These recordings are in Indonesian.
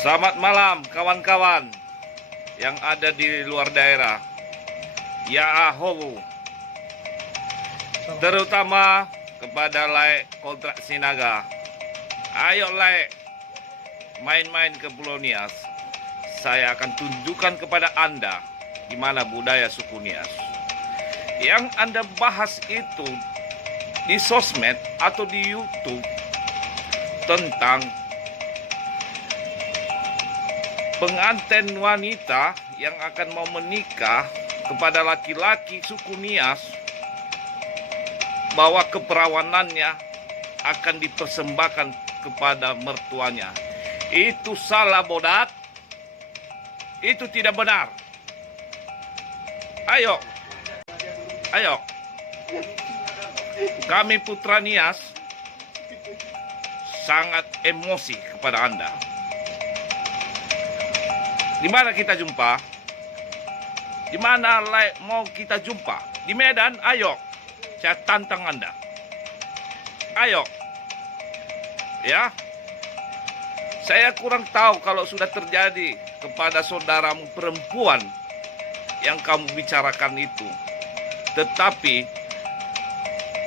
Selamat malam kawan-kawan yang ada di luar daerah. Ya aho, terutama kepada Lai kontrak Sinaga. Ayo Lai, main-main ke Pulau Nias. Saya akan tunjukkan kepada Anda gimana budaya suku Nias. Yang Anda bahas itu di sosmed atau di YouTube tentang pengantin wanita yang akan mau menikah kepada laki-laki suku Nias, bahwa keperawanannya akan dipersembahkan kepada mertuanya. Itu salah, bodat. Itu tidak benar. Ayo, kami Putra Nias sangat emosi kepada Anda. Di mana kita jumpa? Di mana mau kita jumpa? Di Medan? Ayo, saya tantang Anda. Ayo, ya. Saya kurang tahu kalau sudah terjadi kepada saudaramu perempuan yang kamu bicarakan itu. Tetapi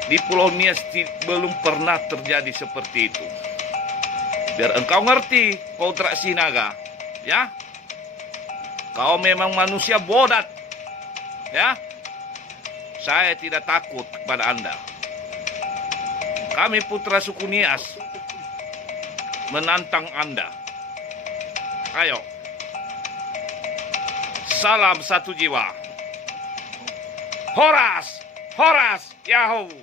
di Pulau Nias belum pernah terjadi seperti itu. Biar engkau ngerti, kontrak Sinaga, ya. Kau memang manusia bodat, ya. Saya tidak takut kepada Anda. Kami putra suku Nias menantang Anda. Ayo. Salam satu jiwa. Horas, Horas, Yahoo.